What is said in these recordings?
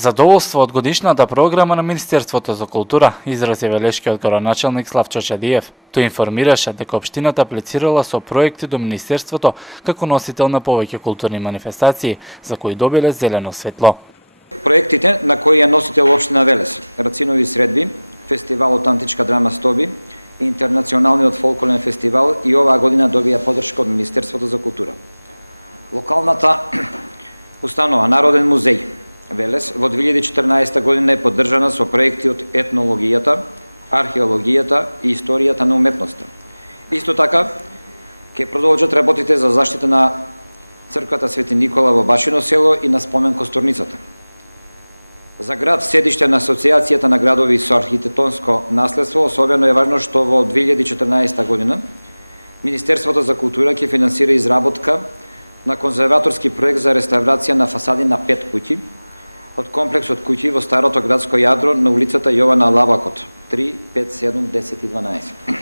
Задоволство од годишната програма на Министерството за култура изрази велешкиот градоначалник Славчо Чадиев. Тој информираше дека општината аплицирала со проекти до Министерството како носител на повеќе културни манифестации, за кои добиле зелено светло.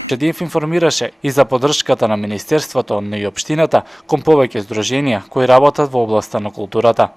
Чадиев информираше и за поддршката на Министерството, но и општината кон повеќе здруженија кои работат во областа на културата.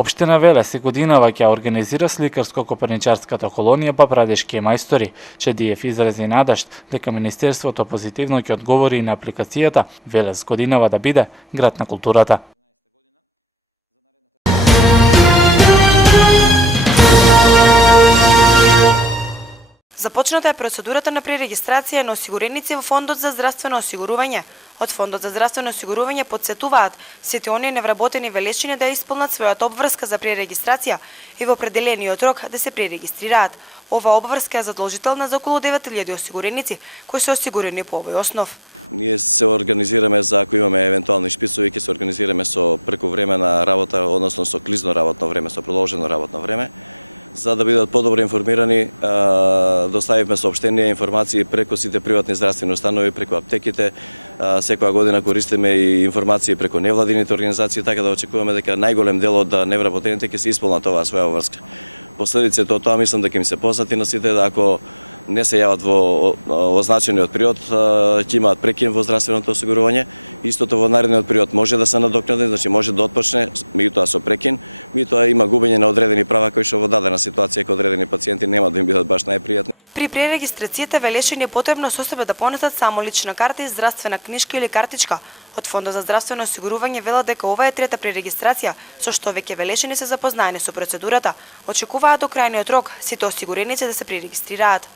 Општина Велес годинава ќе организира сликарско-копрничарската колонија Папрадешки мајстори. Чадиев изрази надежд дека Министерството позитивно ќе одговори на апликацијата Велес годинава да биде град на културата. Започната е процедурата на пререгистрација на осигуреници во Фондот за здравствено осигурување. Од Фондот за здравствено осигурување подсетуваат сите оние невработени велешчини да исполнат својата обврска за пререгистрација и во определениот рок да се пререгистрираат. Ова обврска е задолжителна за околу 9000 осигуреници кои се осигурени по овој основ. При пререгистрацијата велешени е потребно со себе да понесат само лична карта и здравствена книжка или картичка. Од Фондот за здравствено осигурување велат дека ова е трета пререгистрација, со што веќе велешени се запознаени со процедурата. Очекуваат до крајниот рок сите осигуреници да се пререгистрираат.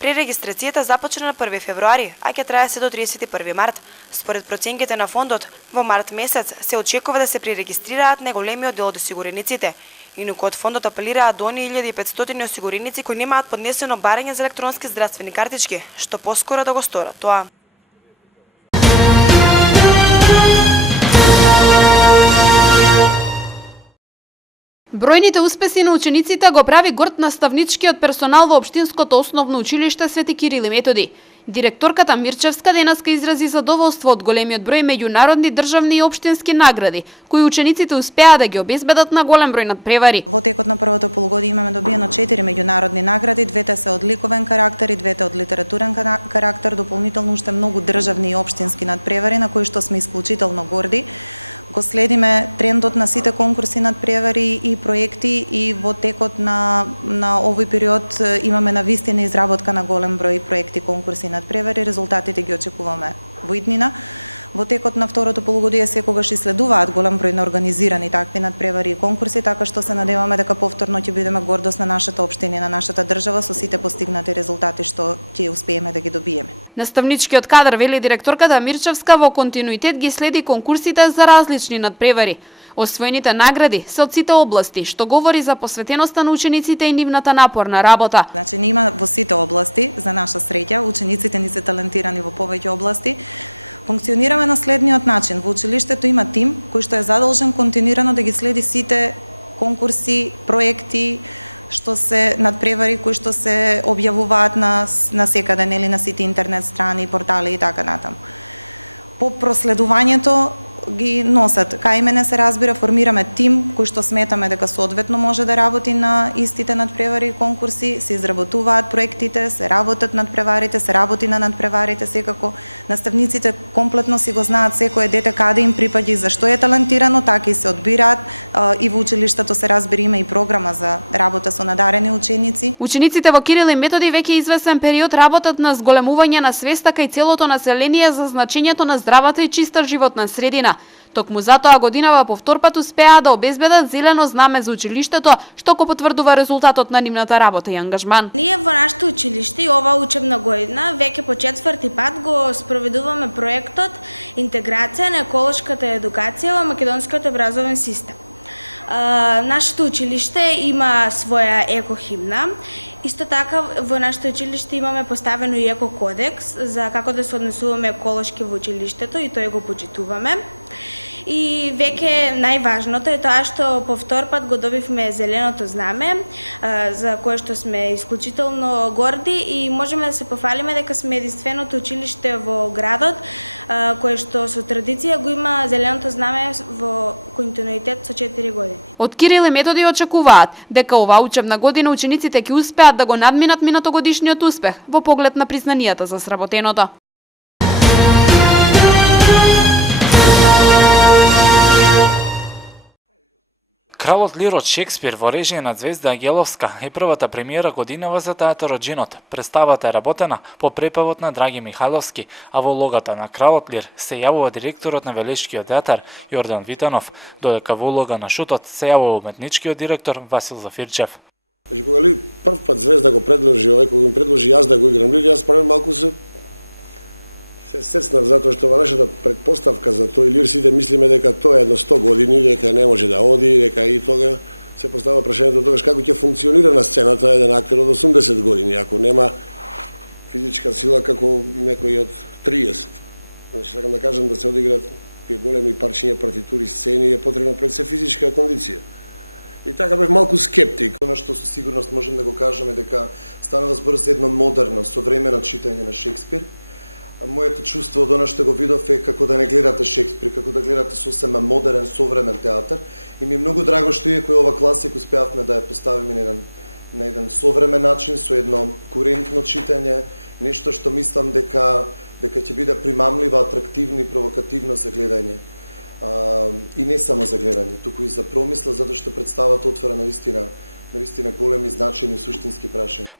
Пререгистрацијата започна на 1 февруари, а ќе трае се до 31 март. Според проценките на фондот, во март месец се очекува да се пререгистрираат најголемиот дел од осигурениците. Инаку од фондот апелираат до оние 1500 осигуреници кои немаат поднесено барање за електронски здравствени картички, што поскоро да го сторат тоа. Бројните успеси на учениците го прави горд наставничкиот персонал во Општинското основно училиште Свети Кирил и Методи. Директорката Мирчевска денеска изрази задоволство од големиот број меѓународни, државни и општински награди, кои учениците успеа да ги обезбедат на голем број надпревари. Наставничкиот кадар, вели директорката Мирчевска, во континуитет ги следи конкурсите за различни надпревари. Освоените награди се од сите области, што говори за посветеноста на учениците и нивната напорна работа. Учениците во Кирил и Методи веќе извесен период работат на зголемување на свеста кај целото население за значењето на здравата и чиста животна средина. Токму затоа годинава по втор пат успеа да обезбедат зелено знаме за училиштето, што го потврдува резултатот на нивната работа и ангажман. Од Кирил и Методи очекуваат дека оваа учебна година учениците ќе успеат да го надминат минатогодишниот успех во поглед на признанијата за сработеното. Кралот Лир од Шекспир во режија на Звезда Агеловска е првата премиера годинава за театарот Джинот. Представата е работена по препевот на Драги Михайловски, а во улогата на Кралот Лир се јавува директорот на Велешкиот театар Јордан Витанов, додека во улога на Шутот се јавува уметничкиот директор Васил Зафирчев.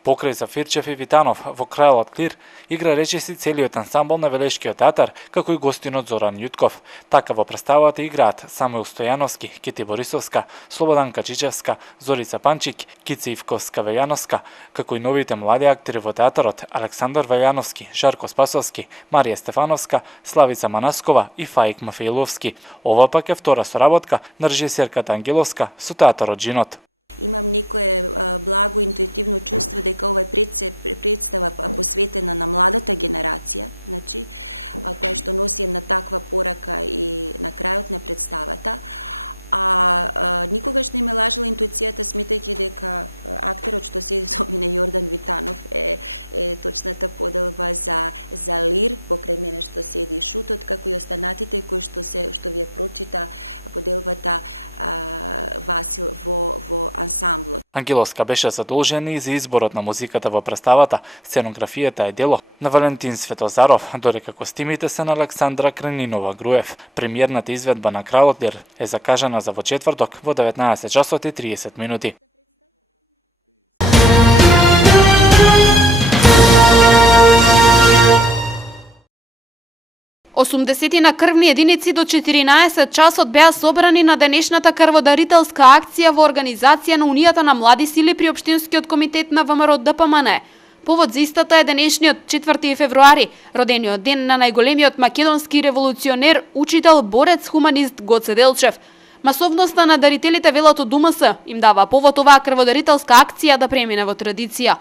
Покрај Зафирчев и Витанов, во Кралот Лир игра речиси целиот ансамбл на Велешкиот театар, како и гостинот Зоран Јутков. Така во представата играат Самуил Стојановски, Кити Борисовска, Слободанка Чичевска, Зорица Панчик, Кици Ивковска Вејановска, како и новите млади актери во театарот Александар Вајановски, Жарко Спасовски, Марија Стефановска, Славица Манаскова и Фаик Мафеиловски. Ова пак е втора соработка на режисерката Ангеловска со театарот Джинот. Ангеловска беше задолжена и за изборот на музиката во представата. Сценографијата е дело на Валентин Светозаров, додека костимите се на Александра Кренинова Груев. Премиерната изведба на Кралот Лир е закажана за во четврток во 19 часот и 30 минути. Осумдесетина крвни единици до 14 часот беа собрани на денешната крводарителска акција во организација на Унијата на млади сили при Општинскиот комитет на ВМРО ДПМН. Повод за истата е денешниот 4 февруари, родениот ден на најголемиот македонски револуционер, учител, борец, хуманист Гоце Делчев. Масовноста на дарителите, велат од ДУМС, им дава повод оваа крводарителска акција да премине во традиција.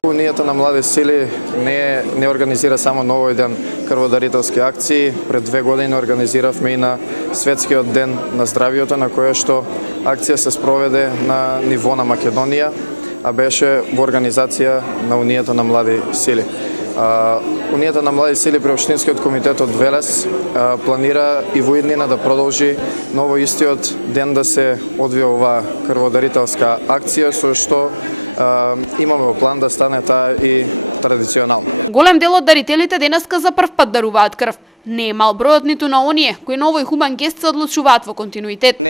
Голем дел од дарителите денеска за прв пат даруваат крв. Не е мал бројот ниту на оние кои на овој хуман гест се одлучуваат во континуитет.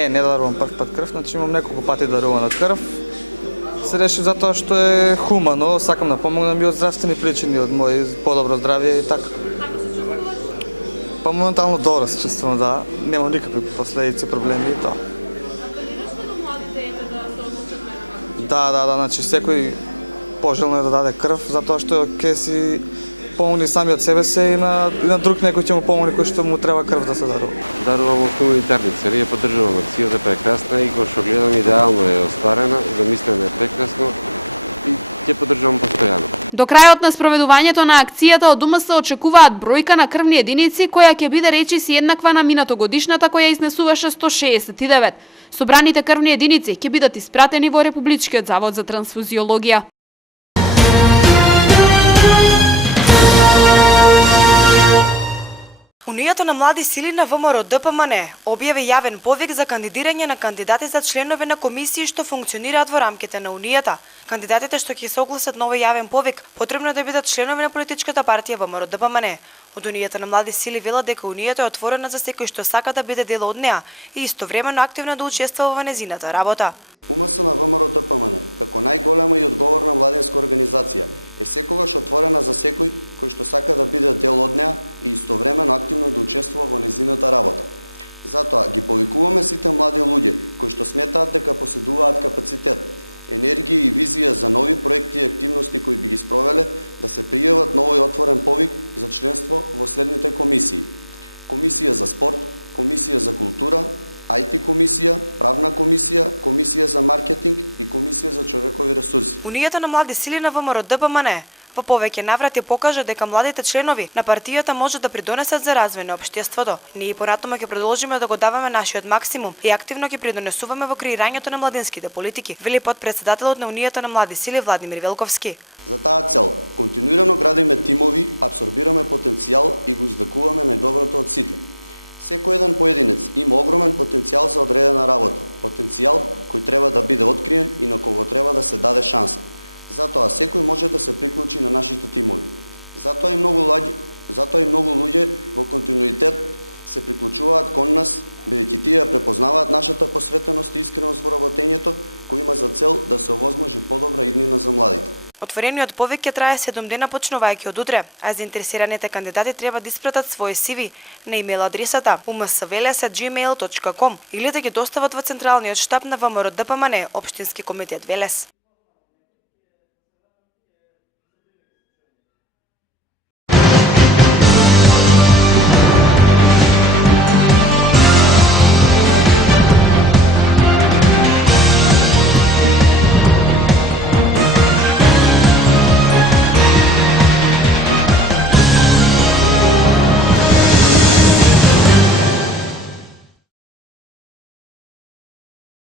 До крајот на спроведувањето на акцијата од ДУМС очекуваат бројка на крвни единици која ќе биде речиси еднаква на минатогодишната која изнесуваше 169. Собраните крвни единици ќе бидат испратени во Републичкиот завод за трансфузиологија. Унијата на млади сили на ВМРО ДПМН објави јавен повик за кандидирање на кандидати за членови на комисии што функционираат во рамките на Унијата. Кандидатите што ќе се огласат на овој јавен повик потребно да бидат членови на политичката партија ВМРО ДПМН. Од Унијата на млади сили велат дека Унијата е отворена за секој што сака да биде дел од неа и истовремено активно да учествува во незината работа. Унијата на млади сили на ВМРО ДПМН во повеќе наврати покажа дека младите членови на партијата може да придонесат за развој на општеството. Ние понатаму ќе продолжиме да го даваме нашиот максимум и активно ќе придонесуваме во креирањето на младинските политики, вели потпредседателот на Унијата на млади сили Владимир Велковски. Отворениот повик ќе трае 7 дена почнувајќи од утре, а заинтересираните кандидати треба да испратат свој CV на имейл адресата umsveles@gmail.com или да ги достават во централниот штаб на ВМРО ДПМН, Општински комитет Велес.